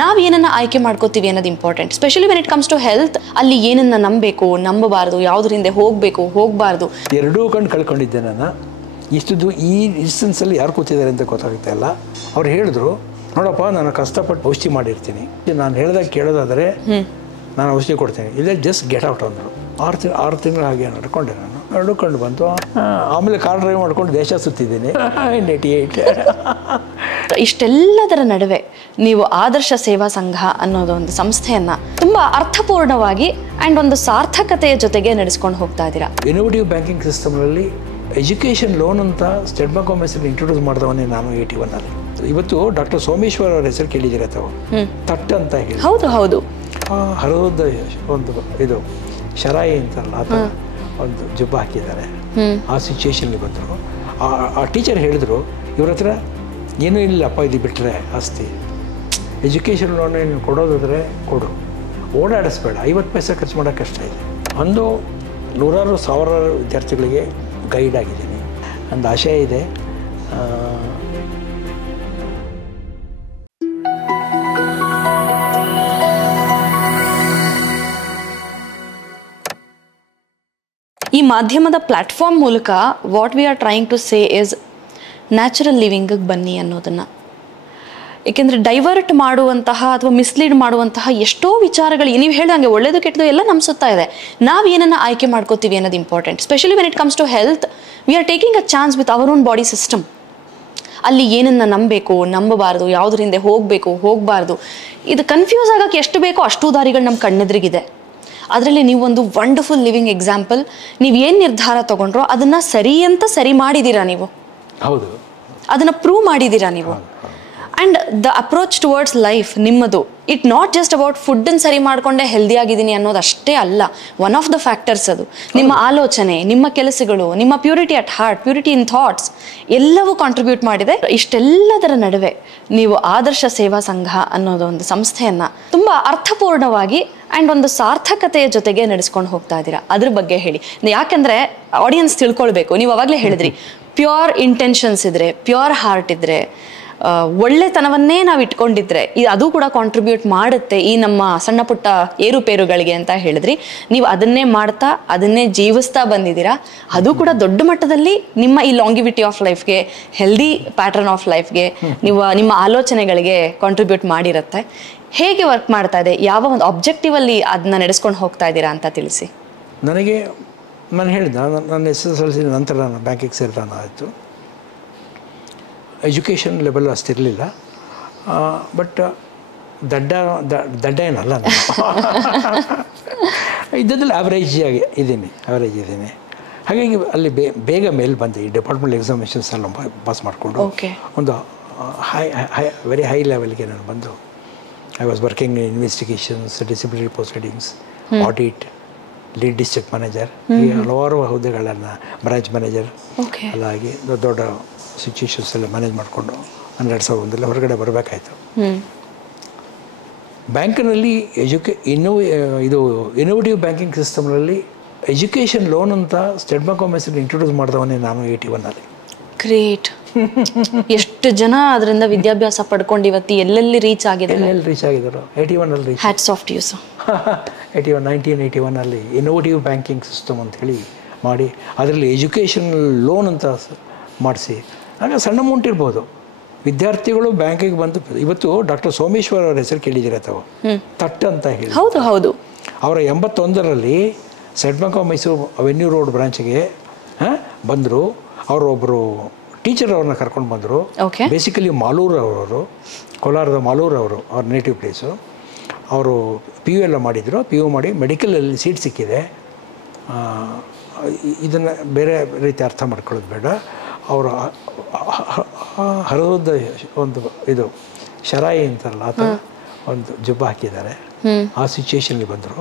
ನಾವು ಏನನ್ನ ಆಯ್ಕೆ ಮಾಡ್ಕೋತೀವಿ ಅನ್ನೋದು important. Specially when it comes to health, ಅಲ್ಲಿ ಏನನ್ನ ನಂಬಬೇಕು, ನಂಬಬಾರ್ದು, ಯಾವುದ್ರ ಹಿಂದೆ ಹೋಗಬೇಕು, ಹೋಗಬಾರ್ದು. ಎರಡೂ ಕಣ್ಣು ಕಳ್ಕೊಂಡಿದ್ದೆ ನಾನು. ಇಷ್ಟು ಈ ಡಿಸ್ಟೆನ್ಸಲ್ಲಿ ಯಾರು ಕೂತಿದ್ದಾರೆ ಅಂತ ಗೊತ್ತಾಗ್ತಾ ಇಲ್ಲ. ಅವ್ರು ಹೇಳಿದ್ರು, ನೋಡಪ್ಪ ನಾನು ಕಷ್ಟಪಟ್ಟು ಔಷಧಿ ಮಾಡಿರ್ತೀನಿ, ನಾನು ಹೇಳಿದಾಗ ಕೇಳೋದಾದರೆ ನಾನು ಔಷಧಿ ಕೊಡ್ತೀನಿ, ಇಲ್ಲೇ ಜಸ್ಟ್ ಗೆಟ್ ಔಟ್ ಅಂದರು. 6 ತಿಂಗಳು ಹಾಗೆ ನಡ್ಕೊಂಡೆ ನಾನು. ನಡ್ಕೊಂಡು ಬಂತು. ಆಮೇಲೆ ಕಾರ್ ಡ್ರೈವ್ ಮಾಡ್ಕೊಂಡು ದೇಶ ಸುತ್ತಿದ್ದೀನಿ. 88. ಇಷ್ಟೆಲ್ಲದರ ನಡುವೆ ನೀವು ಆದರ್ಶ ಸೇವಾ ಸಂಘ ಅನ್ನೋದು ಒಂದು ಸಂಸ್ಥೆಯನ್ನು ತುಂಬ ಅರ್ಥಪೂರ್ಣವಾಗಿ ಆ್ಯಂಡ್ ಒಂದು ಸಾರ್ಥಕತೆಯ ಜೊತೆಗೆ ನಡೆಸ್ಕೊಂಡು ಹೋಗ್ತಾ ಇದ್ದೀರಾ. ಇನೋವೇಟಿವ್ ಬ್ಯಾಂಕಿಂಗ್ ಸಿಸ್ಟಮ್ನಲ್ಲಿ ಎಜುಕೇಷನ್ ಲೋನ್ ಅಂತ State Bank of India introduce ಮಾಡಿದವನೇ ನಾನು 81ನಲ್ಲಿ. ಇವತ್ತು ಡಾಕ್ಟರ್ ಸೋಮೇಶ್ವರ್ ಅವ್ರ ಹೆಸರು ಕೇಳಿದಿರ ತಾವು, ತಟ್ ಅಂತ ಹೇಳಿ. ಹೌದು ಹೌದು. ಹರಿದ ಒಂದು ಇದು ಶರಾಯಿ ಅಂತಾರಲ್ಲ, ಆ ಥರ ಒಂದು ಜುಬ್ಬ ಹಾಕಿದ್ದಾರೆ. ಆ ಸಿಚುವೇಶನ್ಗೆ ಬಂದರು. ಆ ಟೀಚರ್ ಹೇಳಿದ್ರು, ಇವ್ರ ಹತ್ರ ಏನೂ ಇಲ್ಲಪ್ಪ, ಇದು ಬಿಟ್ಟರೆ ಆಸ್ತಿ, ಎಜುಕೇಷನ್ ಲೋನ್ ಏನು ಕೊಡೋದಾದರೆ ಕೊಡು, ಓಡಾಡಿಸ್ಬೇಡ, 50 ಪೈಸೆ ಖರ್ಚು ಮಾಡೋಕ್ಕೆ ಕಷ್ಟ ಇದೆ. ಒಂದು 100,000 ವಿದ್ಯಾರ್ಥಿಗಳಿಗೆ ಗೈಡ್ ಆಗಿದ್ದೀನಿ. ಒಂದು ಆಶಯ ಇದೆ. ಈ ಮಾಧ್ಯಮದ ಪ್ಲ್ಯಾಟ್ಫಾರ್ಮ್ ಮೂಲಕ what we are trying to say is natural ಲಿವಿಂಗಿಗೆ ಬನ್ನಿ ಅನ್ನೋದನ್ನು. ಏಕೆಂದರೆ ಡೈವರ್ಟ್ ಮಾಡುವಂತಹ ಅಥವಾ ಮಿಸ್ಲೀಡ್ ಮಾಡುವಂತಹ ಎಷ್ಟೋ ವಿಚಾರಗಳು ನೀವು ಹೇಳ್ದಂಗೆ ಒಳ್ಳೇದು ಕೆಟ್ಟದು ಎಲ್ಲ ನಮ್ಮ ಸುತ್ತಾ ಇದೆ. ನಾವು ಏನನ್ನು ಆಯ್ಕೆ ಮಾಡ್ಕೋತೀವಿ ಅನ್ನೋದು important. Specially when it comes to health, we are taking a chance with our own body system. ಅಲ್ಲಿ ಏನನ್ನು ನಂಬಬೇಕು, ನಂಬಬಾರ್ದು, ಯಾವುದ್ರ ಹಿಂದೆ ಹೋಗಬೇಕು, ಹೋಗಬಾರ್ದು, ಇದು ಕನ್ಫ್ಯೂಸ್ ಆಗೋಕ್ಕೆ ಎಷ್ಟು ಬೇಕೋ ಅಷ್ಟು ದಾರಿಗಳು ನಮ್ಮ ಕಣ್ಣೆದುರಿಗಿದೆ. ಅದರಲ್ಲಿ ನೀವೊಂದು ವಂಡರ್ಫುಲ್ ಲಿವಿಂಗ್ ಎಕ್ಸಾಂಪಲ್. ನೀವು ಏನು ನಿರ್ಧಾರ ತೊಗೊಂಡ್ರೋ ಅದನ್ನು ಸರಿ ಅಂತ ಸರಿ ಮಾಡಿದ್ದೀರಾ ನೀವು. ಹೌದು, ಅದನ್ನು ಪ್ರೂವ್ ಮಾಡಿದ್ದೀರಾ ನೀವು. And the approach towards life ನಿಮ್ಮದು, ಇಟ್ ನಾಟ್ ಜಸ್ಟ್ ಅಬೌಟ್ ಫುಡ್ಡನ್ನು ಸರಿ ಮಾಡಿಕೊಂಡೆ ಹೆಲ್ದಿ ಆಗಿದ್ದೀನಿ ಅನ್ನೋದು ಅಷ್ಟೇ ಅಲ್ಲ. ಒನ್ ಆಫ್ ದ ಫ್ಯಾಕ್ಟರ್ಸ್ ಅದು. ನಿಮ್ಮ ಆಲೋಚನೆ, ನಿಮ್ಮ ಕೆಲಸಗಳು, ನಿಮ್ಮ purity at heart, purity in thoughts ಎಲ್ಲವೂ ಕಾಂಟ್ರಿಬ್ಯೂಟ್ ಮಾಡಿದೆ. ಇಷ್ಟೆಲ್ಲದರ ನಡುವೆ ನೀವು ಆದರ್ಶ ಸೇವಾ ಸಂಘ ಅನ್ನೋದು ಒಂದು ಸಂಸ್ಥೆಯನ್ನು ತುಂಬ ಅರ್ಥಪೂರ್ಣವಾಗಿ ಆ್ಯಂಡ್ ಒಂದು ಸಾರ್ಥಕತೆಯ ಜೊತೆಗೆ ನಡೆಸ್ಕೊಂಡು ಹೋಗ್ತಾ ಇದ್ದೀರಾ. ಅದ್ರ ಬಗ್ಗೆ ಹೇಳಿ. ಯಾಕಂದರೆ ಆಡಿಯನ್ಸ್ ತಿಳ್ಕೊಳ್ಬೇಕು. ನೀವು ಅವಾಗಲೇ ಹೇಳಿದ್ರಿ, ಪ್ಯೂರ್ ಇಂಟೆನ್ಷನ್ಸ್ ಇದ್ದರೆ, ಪ್ಯೂರ್ ಹಾರ್ಟ್ ಇದ್ದರೆ, ಒಳ್ಳೆತನವನ್ನೇ ನಾವು ಇಟ್ಕೊಂಡಿದ್ರೆ ಅದು ಕೂಡ ಕಾಂಟ್ರಿಬ್ಯೂಟ್ ಮಾಡುತ್ತೆ ಈ ನಮ್ಮ ಸಣ್ಣ ಪುಟ್ಟ ಏರುಪೇರುಗಳಿಗೆ ಅಂತ ಹೇಳಿದ್ರಿ. ನೀವು ಅದನ್ನೇ ಮಾಡ್ತಾ ಅದನ್ನೇ ಜೀವಿಸ್ತಾ ಬಂದಿದ್ದೀರಾ. ಅದು ಕೂಡ ದೊಡ್ಡ ಮಟ್ಟದಲ್ಲಿ ನಿಮ್ಮ ಈ ಲಾಂಗಿವಿಟಿ ಆಫ್ ಲೈಫ್ಗೆ, ಹೆಲ್ದಿ ಪ್ಯಾಟರ್ನ್ ಆಫ್ ಲೈಫ್ಗೆ, ನೀವು ನಿಮ್ಮ ಆಲೋಚನೆಗಳಿಗೆ ಕಾಂಟ್ರಿಬ್ಯೂಟ್ ಮಾಡಿರುತ್ತೆ. ಹೇಗೆ ವರ್ಕ್ ಮಾಡ್ತಾ ಇದೆ, ಯಾವ ಒಂದು ಆಬ್ಜೆಕ್ಟಿವಲ್ಲಿ ಅದನ್ನ ನಡೆಸ್ಕೊಂಡು ಹೋಗ್ತಾ ಇದ್ದೀರಾ ಅಂತ ತಿಳಿಸಿ. ನನಗೆ ನಾನು ಹೇಳಿದ, ನನ್ನ SSLC ನಂತರ ನಾನು ಬ್ಯಾಂಕಿಗೆ ಸೇರಿದಾನ ಆಯಿತು. ಎಜುಕೇಷನ್ ಲೆವೆಲ್ ಅಷ್ಟಿರಲಿಲ್ಲ, ಬಟ್ ದಡ್ಡ ಏನಲ್ಲ, ಇದ್ದದ್ರಲ್ಲಿ ಆವ್ರೇಜ್ ಇದ್ದೀನಿ. ಹಾಗಾಗಿ ಅಲ್ಲಿ ಬೇಗ ಮೇಲೆ ಬಂದೆ. ಈ ಡಿಪಾರ್ಟ್ಮೆಂಟ್ ಎಕ್ಸಾಮಿನೇಷನ್ಸ್ ಎಲ್ಲ ಪಾಸ್ ಮಾಡಿಕೊಂಡು ಒಂದು ವೆರಿ ಹೈ ಲೆವೆಲ್ಗೆ ನಾನು ಬಂದು I was working in investigations, disciplinary proceedings, audit, lead district manager, ಈ ಹಲವಾರು ಹುದ್ದೆಗಳನ್ನು, ಬ್ರಾಂಚ್ ಮ್ಯಾನೇಜರ್ ಎಲ್ಲ ಆಗಿ ದೊಡ್ಡ ಸಿಚುವೇಶನ್ಸ್ ಎಲ್ಲ ಮ್ಯಾನೇಜ್ ಮಾಡಿಕೊಂಡು 2001 ಹೊರಗಡೆ ಬರಬೇಕಾಯ್ತು. ಬ್ಯಾಂಕಿನಲ್ಲಿ ಇದು ಇನೋವೇಟಿವ್ ಬ್ಯಾಂಕಿಂಗ್ ಸಿಸ್ಟಮ್ನಲ್ಲಿ ಎಜುಕೇಷನ್ ಲೋನ್ ಅಂತ State Bank of India introduce ಮಾಡಿದವನೇ ನಾನು 81ನಲ್ಲಿ. ಗ್ರೇಟ್. ಎಷ್ಟು ಜನ ಅದರಿಂದ ವಿದ್ಯಾಭ್ಯಾಸ ಪಡ್ಕೊಂಡು ಇವತ್ತು ಎಲ್ಲೆಲ್ಲಿ ರೀಚ್ ಆಗಿದ್ದಾರೆ? 81ನಲ್ಲಿ reach. Hats off to you sir. 1981ನಲ್ಲಿ ಇನೋವೇಟಿವ್ ಬ್ಯಾಂಕಿಂಗ್ ಸಿಸ್ಟಮ್ ಅಂತ ಹೇಳಿ ಮಾಡಿ, ಅದರಲ್ಲಿ ಎಜುಕೇಷನ್ ಲೋನ್ ಅಂತ ಮಾಡಿಸಿ, ಆಗ ಸಣ್ಣ ಅಮೌಂಟ್ ಇರ್ಬೋದು, ವಿದ್ಯಾರ್ಥಿಗಳು ಬ್ಯಾಂಕಿಗೆ ಬಂದು. ಇವತ್ತು ಡಾಕ್ಟರ್ ಸೋಮೇಶ್ವರ್ ಅವ್ರ ಹೆಸರು ಕೇಳಿದಿರ ತಾವು, ತಟ್ ಅಂತ ಹೇಳಿ. ಹೌದು ಹೌದು. ಅವರ 81ರಲ್ಲಿ State Bank of Mysore avenue road ಬ್ರಾಂಚ್ಗೆ ಬಂದರು. ಅವರೊಬ್ಬರು ಟೀಚರ್ ಅವ್ರನ್ನ ಕರ್ಕೊಂಡು ಬಂದರು. ಬೇಸಿಕಲಿ ಮಾಲೂರು ಅವರು, ಕೋಲಾರದ ಮಾಲೂರು ಅವರು, ಅವ್ರ ನೇಟಿವ್ ಪ್ಲೇಸು. ಅವರು PU ಎಲ್ಲ ಮಾಡಿದರು. PU ಮಾಡಿ ಮೆಡಿಕಲಲ್ಲಿ ಸೀಟ್ ಸಿಕ್ಕಿದೆ. ಇದನ್ನು ಬೇರೆ ರೀತಿ ಅರ್ಥ ಮಾಡ್ಕೊಳ್ಳೋದು ಬೇಡ. ಅವರು ಹರಿದ ಒಂದು ಇದು ಶರಾಯಿ ಅಂತಾರಲ್ಲ, ಆ ಥರ ಒಂದು ಜುಬ್ಬ ಹಾಕಿದ್ದಾರೆ. ಆ ಸಿಚುವೇಶನ್ಗೆ ಬಂದರು.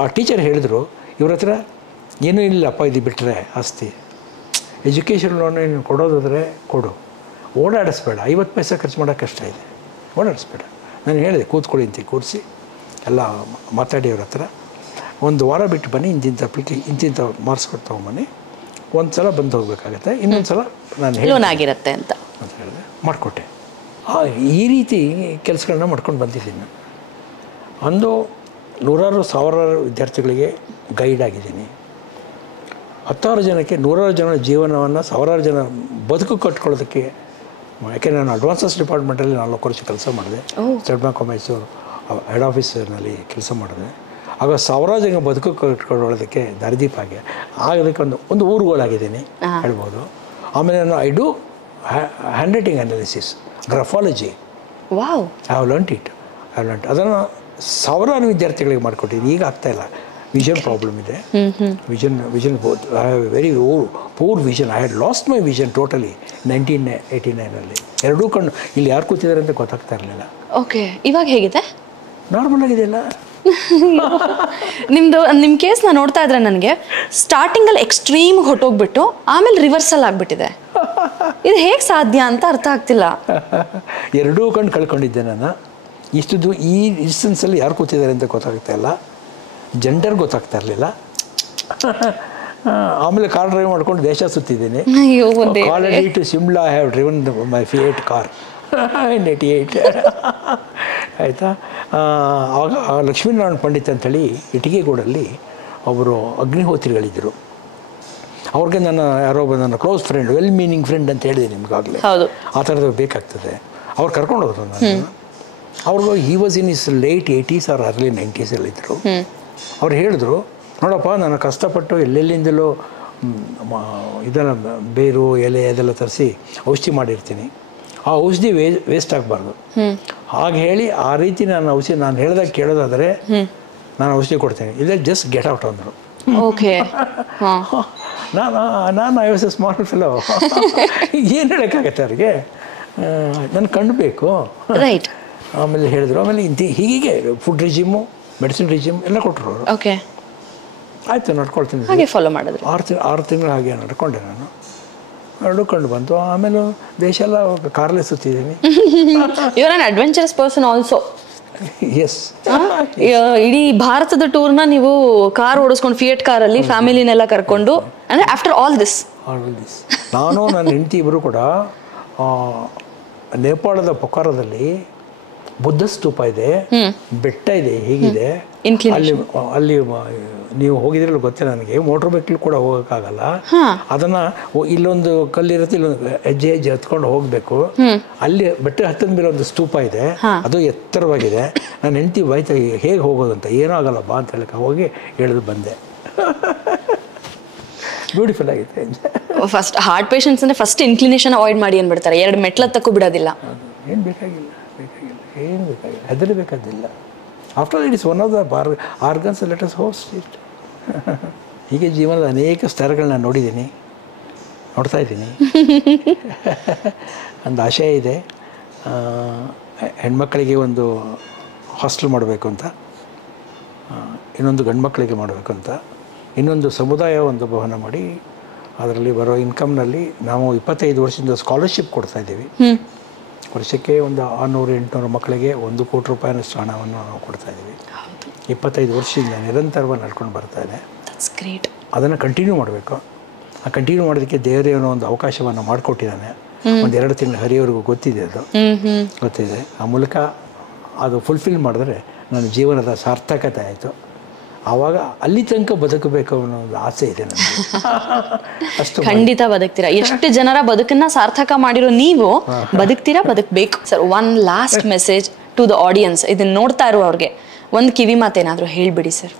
ಆ ಟೀಚರ್ ಹೇಳಿದ್ರು, ಇವ್ರ ಹತ್ರ ಏನೂ ಇಲ್ಲಪ್ಪ, ಇದು ಬಿಟ್ಟರೆ ಆಸ್ತಿ, ಎಜುಕೇಷನ್ ಲೋನ್ ಏನು ಕೊಡೋದಾದರೆ ಕೊಡು, ಓಡಾಡಿಸ್ಬೇಡ, 50 ಪೈಸೆ ಖರ್ಚು ಮಾಡೋಕ್ಕೆ ಕಷ್ಟ ಇದೆ, ಓಡಾಡಿಸ್ಬೇಡ. ನಾನು ಹೇಳಿದೆ, ಕೂತ್ಕೊಳ್ಳಿ ಅಂತ ಕೂರಿಸಿ ಎಲ್ಲ ಮಾತಾಡಿ ಅವ್ರ ಹತ್ರ, 1 ವಾರ ಬಿಟ್ಟು ಬನ್ನಿ, ಇಂತಿಂಥ ಮಾರ್ಕ್ಸ್ ಕೊಟ್ಟು ತೊಗೊಂಬನ್ನಿ, ಒಂದು ಸಲ ಬಂದು ಹೋಗಬೇಕಾಗತ್ತೆ, ಇನ್ನೊಂದು ಸಲ ನಾನು ಲೋನ್ ಆಗಿರುತ್ತೆ ಅಂತ ಹೇಳಿದೆ. ಮಾಡಿಕೊಟ್ಟೆ. ಈ ರೀತಿ ಕೆಲಸಗಳನ್ನ ಮಾಡ್ಕೊಂಡು ಬಂದಿದ್ದೀನಿ ನಾನು. ಒಂದು ನೂರಾರು ಸಾವಿರಾರು ವಿದ್ಯಾರ್ಥಿಗಳಿಗೆ ಗೈಡ್ ಆಗಿದ್ದೀನಿ. 10,000 ಜನಕ್ಕೆ 100,000 ಜನ ಜೀವನವನ್ನು 1,000 ಜನ ಬದುಕು ಕಟ್ಕೊಳ್ಳೋದಕ್ಕೆ, ಯಾಕೆ ನಾನು ಅಡ್ವಾನ್ಸಸ್ ಡಿಪಾರ್ಟ್ಮೆಂಟಲ್ಲಿ 4 ವರ್ಷ ಕೆಲಸ ಮಾಡಿದೆ. State Bank of Mysuru head ಆಫೀಸ್ನಲ್ಲಿ ಕೆಲಸ ಮಾಡಿದೆ. ಆಗ 1,000 ಜನ ಬದುಕು ಕಟ್ಕೊಳ್ಳೋದಕ್ಕೆ ದಾರಿದೀಪ ಆಗಿ ಆಗೋದಕ್ಕೆ ಒಂದು ಊರುಗಳಾಗಿದ್ದೀನಿ ಹೇಳ್ಬೋದು. ಆಮೇಲೆ ನಾನು I do handwriting analysis, graphology. Wow, I have learnt it. ಅದನ್ನು ಸಾವಿರಾರು ವಿದ್ಯಾರ್ಥಿಗಳಿಗೆ ಮಾಡಿಕೊಟ್ಟಿದ್ದೀನಿ. ಈಗ ಆಗ್ತಾಯಿಲ್ಲ, ವಿಷನ್ ಪ್ರಾಬ್ಲಮ್ ಇದೆ. Vision both I have very poor vision. I had lost my vision totally 1989 ಎರಡೂ ಕಣ್ಣು ಇಲ್ಲಿ ಯಾರು ಕೂತಿದ್ದಾರೆ ಅಂತ ಗೊತ್ತಾಗ್ತಾ ಇರಲಿಲ್ಲ. ಓಕೆ, ಇವಾಗ ಹೇಗಿದೆ? ನಾರ್ಮಲ್ ಆಗಿದೆಯಲ್ಲ. ನಿಮ್ಮ ಕೇಸ್ನ ನೋಡ್ತಾ ಇದ್ರೆ ನನಗೆ ಸ್ಟಾರ್ಟಿಂಗಲ್ಲಿ ಎಕ್ಸ್ಟ್ರೀಮ್ ಹೊಟ್ಟೋಗ್ಬಿಟ್ಟು ಆಮೇಲೆ ರಿವರ್ಸಲ್ ಆಗಿಬಿಟ್ಟಿದೆ. ಇದು ಹೇಗೆ ಸಾಧ್ಯ ಅಂತ ಅರ್ಥ ಆಗ್ತಿಲ್ಲ. ಎರಡೂ ಕಣ್ಣು ಕಳ್ಕೊಂಡಿದ್ದೆ ನಾನು. ಇಷ್ಟು ಈ ಡಿಸ್ಟೆನ್ಸಲ್ಲಿ ಯಾರು ಕೂತಿದ್ದಾರೆ ಅಂತ ಗೊತ್ತಾಗ್ತಾ ಇಲ್ಲ. ಜೆಂಡರ್ ಗೊತ್ತಾಗ್ತಾ ಇರಲಿಲ್ಲ. ಆಮೇಲೆ ಕಾರ್ ಡ್ರೈವ್ ಮಾಡ್ಕೊಂಡು ದೇಶ ಸುತ್ತಿದ್ದೀನಿ. Already to Shimla I have driven my favourite car in 88. ಆಯಿತಾ. ಆಗ ಲಕ್ಷ್ಮೀನಾರಾಯಣ ಪಂಡಿತ್ ಅಂಥೇಳಿ ಇಟಿಗೆಗೂಡಲ್ಲಿ ಒಬ್ಬರು ಅಗ್ನಿಹೋತ್ರಿಗಳಿದ್ದರು. ಅವ್ರಿಗೆ ಯಾರೋ ನನ್ನ close friend, well meaning friend ಅಂತ ಹೇಳಿದೆ ನಿಮಗಾಗಲೇ. ಆ ಥರದ್ದು ಬೇಕಾಗ್ತದೆ. ಅವ್ರು ಕರ್ಕೊಂಡು ಹೋದ್ರು ನಾನು. ಅವ್ರಿಗೂ he was in is late 80s or early 90s ಇದ್ದರು. ಅವ್ರು ಹೇಳಿದ್ರು, ನೋಡಪ್ಪ ನಾನು ಕಷ್ಟಪಟ್ಟು ಎಲ್ಲೆಲ್ಲಿಂದಲೂ ಇದನ್ನು ಬೇರು ಎಲೆ ಅದೆಲ್ಲ ತರಿಸಿ ಔಷಧಿ ಮಾಡಿರ್ತೀನಿ. ಆ ಔಷಧಿ ವೇಸ್ಟ್ ಆಗಬಾರ್ದು. ಹಾಗೆ ಹೇಳಿ ಆ ರೀತಿ ನಾನು ಔಷಧಿ ನಾನು ಹೇಳಿದಾಗ ಕೇಳೋದಾದರೆ ನಾನು ಔಷಧಿ ಕೊಡ್ತೇನೆ, ಇಲ್ಲ ಜಸ್ಟ್ ಗೆಟ್ ಔಟ್ ಅಂದರು. ಓಕೆ, ನಾನು I was A small fellow. ಏನು ಹೇಳೋಕ್ಕಾಗತ್ತೆ ಅವ್ರಿಗೆ, ನನ್ನ ಕಣ್ಣು ಬೇಕು. ರೈಟ್. ಆಮೇಲೆ ಹೇಳಿದ್ರು. ಆಮೇಲೆ ಹೀಗೆ ಫುಡ್ ರಿಜಿಮು, ಮೆಡಿಸಿನ್ ರಿಜಿಮ್ ಎಲ್ಲ ಕೊಟ್ಟರು ಅವರು. ಓಕೆ, ಆಯಿತು, ನಡ್ಕೊಳ್ತೀನಿ. ಹಾಗೆ ಫಾಲೋ ಮಾಡಿದ್ರು. 6 ತಿಂಗಳು ಹಾಗೆ ನಡ್ಕೊಂಡೆ ನಾನು. ನಡ್ಕೊಂಡು ಬಂತು. ಆಮೇಲೆ ದೇಶ ಎಲ್ಲ ಕಾರಲ್ಲೇ ಸುತ್ತಿದ್ದೀನಿ. You are an adventurous person also. Yes. ಇಡೀ ಭಾರತದ ಟೂರ್ನ ನೀವು ಕಾರ್ ಓಡಿಸ್ಕೊಂಡು, ಫಿಯಟ್ ಕಾರಲ್ಲಿ ಫ್ಯಾಮಿಲಿನೆಲ್ಲ ಕರ್ಕೊಂಡು, ಅಂದರೆ ಆಫ್ಟರ್ ಆಲ್ ದಿಸ್ ನಾನು ನನ್ನ ಹೆಂಡತಿ ಇಬ್ಬರು ಕೂಡ ನೇಪಾಳದ ಪೊಕಾರದಲ್ಲಿ ಬುದ್ಧ ಸ್ತೂಪ ಇದೆ, ಬೆಟ್ಟ ಇದೆ, ಹೇಗಿದೆ ಅಲ್ಲಿ ನೀವು ಹೋಗಿದ್ರಲ್ಲ ಗೊತ್ತಿಲ್ಲ ನನಗೆ. ಮೋಟ್ರ್ ಬೈಕಲ್ಲಿ ಕೂಡ ಹೋಗೋಕ್ಕಾಗಲ್ಲ. ಅದನ್ನು ಇಲ್ಲೊಂದು ಕಲ್ಲಿರುತ್ತೆ, ಇಲ್ಲೊಂದು ಹೆಜ್ಜೆ ಹತ್ಕೊಂಡು ಹೋಗಬೇಕು. ಅಲ್ಲಿ ಬೆಟ್ಟ ಹತ್ತದ ಮೇಲೆ ಒಂದು ಸ್ತೂಪ ಇದೆ, ಅದು ಎತ್ತರವಾಗಿದೆ. ನಾನು ಹೆಂಡತಿ ಬಾಯ್ತಾ ಹೇಗೆ ಹೋಗೋದು ಅಂತ, ಏನೂ ಆಗಲ್ಲ ಬಾ ಅಂತ ಹೇಳಕ್ಕೆ ಹೋಗಿ ಎಳೆದು ಬಂದೆ. ಬ್ಯೂಟಿಫುಲ್ ಆಗಿದೆ. ಫಸ್ಟ್ ಹಾರ್ಟ್ ಪೇಷಂಟ್ಸ್ ಅಂದರೆ ಫಸ್ಟ್ ಇನ್ಕ್ಲಿನೇಷನ್ ಅವಾಯ್ಡ್ ಮಾಡಿ ಅಂದ್ಬಿಡ್ತಾರೆ, 2 ಮೆಟ್ಲತ್ತಕ್ಕೂ ಬಿಡೋದಿಲ್ಲ. ಏನು ಬೇಕಾಗಿಲ್ಲ, ಏನು ಬೇಕಾಗಿಲ್ಲ, ಹೆದರಬೇಕಾದಿಲ್ಲ. After it is one of the organs let us host it. ಹೀಗೆ ಜೀವನದ ಅನೇಕ ಸ್ತರಗಳನ್ನ ನೋಡಿದ್ದೀನಿ, ನೋಡ್ತಾ ಇದ್ದೀನಿ. ಒಂದು ಆಶಯ ಇದೆ, ಹೆಣ್ಮಕ್ಕಳಿಗೆ ಒಂದು ಹಾಸ್ಟೆಲ್ ಮಾಡಬೇಕು ಅಂತ, ಇನ್ನೊಂದು ಗಂಡು ಮಕ್ಕಳಿಗೆ ಮಾಡಬೇಕು ಅಂತ, ಇನ್ನೊಂದು ಸಮುದಾಯ ಒಂದು ಭವನ ಮಾಡಿ ಅದರಲ್ಲಿ ಬರೋ ಇನ್ಕಮ್ನಲ್ಲಿ ನಾವು 25 ವರ್ಷದಿಂದ ಸ್ಕಾಲರ್ಶಿಪ್ ಕೊಡ್ತಾಯಿದ್ದೀವಿ. ವರ್ಷಕ್ಕೆ ಒಂದು 600-800 ಮಕ್ಕಳಿಗೆ 1 ಕೋಟಿ ರೂಪಾಯಿನಷ್ಟು ಹಣವನ್ನು ನಾವು ಕೊಡ್ತಾಯಿದ್ದೀವಿ. 25 ವರ್ಷದಿಂದ ನಿರಂತರವಾಗಿ ನಡ್ಕೊಂಡು ಬರ್ತಾಯಿದೆ. ಅದನ್ನು ಕಂಟಿನ್ಯೂ ಮಾಡಬೇಕು. ಆ ಕಂಟಿನ್ಯೂ ಮಾಡೋದಕ್ಕೆ ದೇವರೇ ಒಂದು ಅವಕಾಶವನ್ನು ಮಾಡಿಕೊಟ್ಟಿದ್ದಾನೆ. ಒಂದು 2 ತಿಂಗಳು ಹರಿಯವರೆಗೂ ಗೊತ್ತಿದೆ, ಅದು ಗೊತ್ತಿದೆ. ಆ ಮೂಲಕ ಅದು ಫುಲ್ಫಿಲ್ ಮಾಡಿದ್ರೆ ನನ್ನ ಜೀವನದ ಸಾರ್ಥಕತೆ ಆಯಿತು. ಆವಾಗ ಅಲ್ಲಿ ತನಕ ಬದುಕಬೇಕು ಅನ್ನೋ ಒಂದು ಆಸೆ ಇದೆ ನನಗೆ. ಅಷ್ಟು ಖಂಡಿತ ಬದುಕ್ತೀರಾ. ಎಷ್ಟು ಜನರ ಬದುಕನ್ನ ಸಾರ್ಥಕ ಮಾಡಿರೋ ನೀವು ಬದುಕ್ತೀರಾ, ಬದುಕಬೇಕು. Sir, one last message to the audience, ಇದನ್ನ ನೋಡ್ತಾ ಇರುವವ್ರಿಗೆ ಒಂದು ಕಿವಿ ಮಾತೇನಾದರೂ ಹೇಳಿಬಿಡಿ ಸರ್.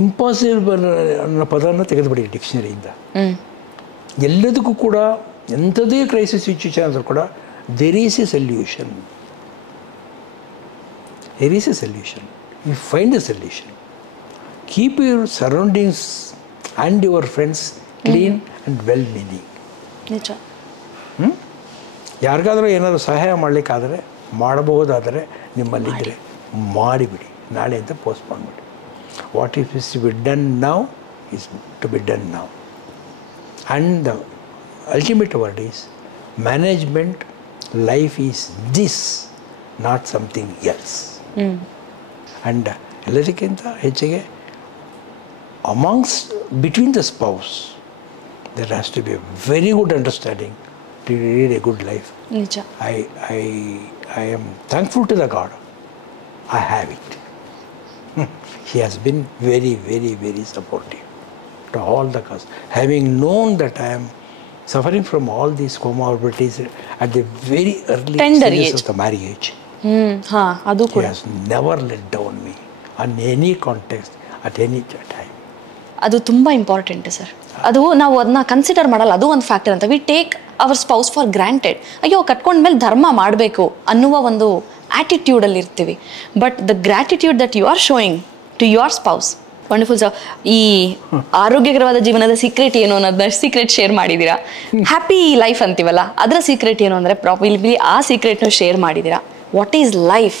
ಇಂಪಾಸಿಬಲ್ ಅನ್ನೋ ಪದವನ್ನು ತೆಗೆದುಬಿಡಿ ಡಿಕ್ಷನರಿಯಿಂದ. ಎಲ್ಲದಕ್ಕೂ ಕೂಡ ಎಂಥದೇ ಕ್ರೈಸಿಸ್ ಸಿಚುವೇಶನ್ ಅಂದರೂ ಕೂಡ there is a solution. There is a solution. You find a solution. Keep your surroundings and your friends clean and well-meaning. ನಿಜ. ಯಾರಿಗಾದರೂ ಏನಾದರೂ ಸಹಾಯ ಮಾಡಲಿಕ್ಕಾದರೆ, ಮಾಡಬಹುದಾದರೆ ನಿಮ್ಮಲ್ಲಿದ್ದರೆ ಮಾಡಿಬಿಡಿ. ನಾಳೆ ಅಂತ ಪೋಸ್ಟ್ ಮಾಡಿಬಿಡಿ. What is to be done now is to be done now. And the ultimate word is management. Life is this, not something else. And ಎಲ್ಲದಕ್ಕಿಂತ ಹೆಚ್ಚಿಗೆ between the spouse, there has to be a very good understanding lead a good life. ನಿಜ. I am thankful to the God. I have it. He has been very, very, very supportive to all the cause. Having known that I am suffering from all these comorbidities at the very early Tender stages age. of the marriage, ಹಾ ಅದು he ಕೂಡ has never let down me on any context at any time. ಅದು ತುಂಬ important sir. ಅದು ನಾವು ಅದನ್ನ consider ಮಾಡಲ್ಲ, ಅದು ಒಂದು ಫ್ಯಾಕ್ಟರ್ ಅಂತ. We take our spouse for granted. ಅಯ್ಯೋ ಕಟ್ಕೊಂಡ್ಮೇಲೆ ಧರ್ಮ ಮಾಡಬೇಕು ಅನ್ನುವ ಒಂದು ಆ್ಯಟಿಟ್ಯೂಡಲ್ಲಿ ಇರ್ತೀವಿ. But the gratitude that you are showing to your spouse, wonderful sir. ಈ ಆರೋಗ್ಯಕರವಾದ ಜೀವನದ ಸೀಕ್ರೆಟ್ ಏನು ಅನ್ನೋದನ್ನ ಸೀಕ್ರೆಟ್ ಶೇರ್ ಮಾಡಿದ್ದೀರಾ. ಹ್ಯಾಪಿ ಲೈಫ್ ಅಂತೀವಲ್ಲ, ಅದರ ಸೀಕ್ರೆಟ್ ಏನು ಅಂದರೆ ಪ್ರಾಬಬ್ಲಿ ಆ ಸೀಕ್ರೆಟ್ನ ಶೇರ್ ಮಾಡಿದ್ದೀರಾ. What is life,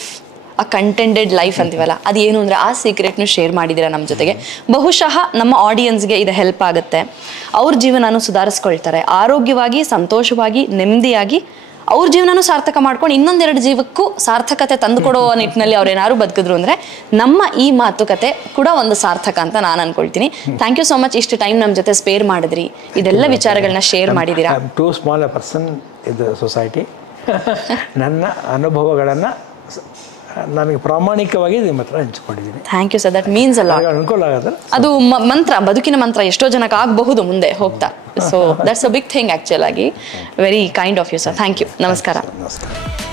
a contented life ಅಂತೀವಲ್ಲ, ಅದು ಏನು ಅಂದರೆ ಆ ಸೀಕ್ರೆಟ್ನು ಶೇರ್ ಮಾಡಿದ್ದೀರಾ ನಮ್ಮ ಜೊತೆಗೆ. ಬಹುಶಃ ನಮ್ಮ ಆಡಿಯನ್ಸ್ಗೆ ಇದು ಹೆಲ್ಪ್ ಆಗುತ್ತೆ. ಅವ್ರ ಜೀವನನೂ ಸುಧಾರಿಸ್ಕೊಳ್ತಾರೆ, ಆರೋಗ್ಯವಾಗಿ, ಸಂತೋಷವಾಗಿ, ನೆಮ್ಮದಿಯಾಗಿ ಅವ್ರ ಜೀವನನೂ ಸಾರ್ಥಕ ಮಾಡ್ಕೊಂಡು ಇನ್ನೊಂದೆರಡು ಜೀವಕ್ಕೂ ಸಾರ್ಥಕತೆ ತಂದುಕೊಡೋ ನಿಟ್ಟಿನಲ್ಲಿ ಅವ್ರು ಏನಾದ್ರು ಬದುಕಿದ್ರು ಅಂದರೆ ನಮ್ಮ ಈ ಮಾತುಕತೆ ಕೂಡ ಒಂದು ಸಾರ್ಥಕ ಅಂತ ನಾನು ಅನ್ಕೊಳ್ತೀನಿ. Thank you so much. ಇಷ್ಟು ಟೈಮ್ ನಮ್ಮ ಜೊತೆ ಸ್ಪೇರ್ ಮಾಡಿದ್ರಿ, ಇದೆಲ್ಲ ವಿಚಾರಗಳನ್ನ ಶೇರ್ ಮಾಡಿದ್ದೀರಾ. Too small a person in the society. ನನ್ನ ಅನುಭವಗಳನ್ನು ನನಗೆ ಪ್ರಾಮಾಣಿಕವಾಗಿ ನಿಮ್ಮ ಹತ್ರ ಹಂಚಿಕೊಂಡಿದ್ದೀನಿ. Thank you sir, that means ಅಲ್ಲ. ಅನುಕೂಲ ಆಗುತ್ತೆ. ಅದು ಮಂತ್ರ, ಬದುಕಿನ ಮಂತ್ರ ಎಷ್ಟೋ ಜನಕ್ಕೆ ಆಗಬಹುದು ಮುಂದೆ ಹೋಗ್ತಾ. So that's a big thing actual ಆಗಿ. Very kind of you sir. Thank you. ನಮಸ್ಕಾರ. ನಮಸ್ಕಾರ.